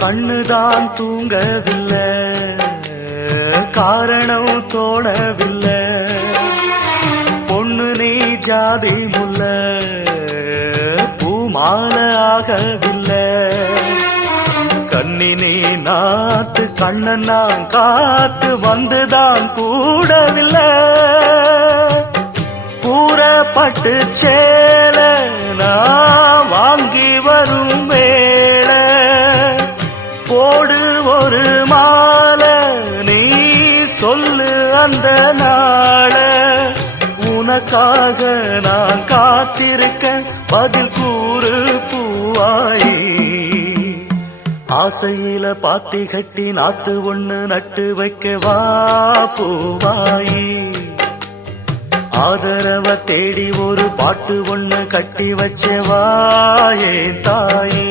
கண்ணுதான் தூங்கவில்லை, காரணம் தோணவில்லை. பொண்ணு நீ ஜாதி முல்ல, பூமால ஆகவில்லை. கண்ணினே நாத்து கண்ணன் நான் காத்து வந்துதான் கூடவில்லை. கூறப்பட்டு சேல நான் வாங்கி வரும் வேள, போடு ஒரு மாலை நீ சொல்லு அந்த நாள. உனக்காக நான் காத்திருக்க பதில் கூறு பூவாயி. ஆசையில பாத்தி கட்டி நாத்து ஒண்ணு நட்டு வைக்கவா பூவாயி. ஆதரவ தேடி ஒரு பாட்டு ஒண்ணு கட்டி வச்சவா ஏன் தாயே.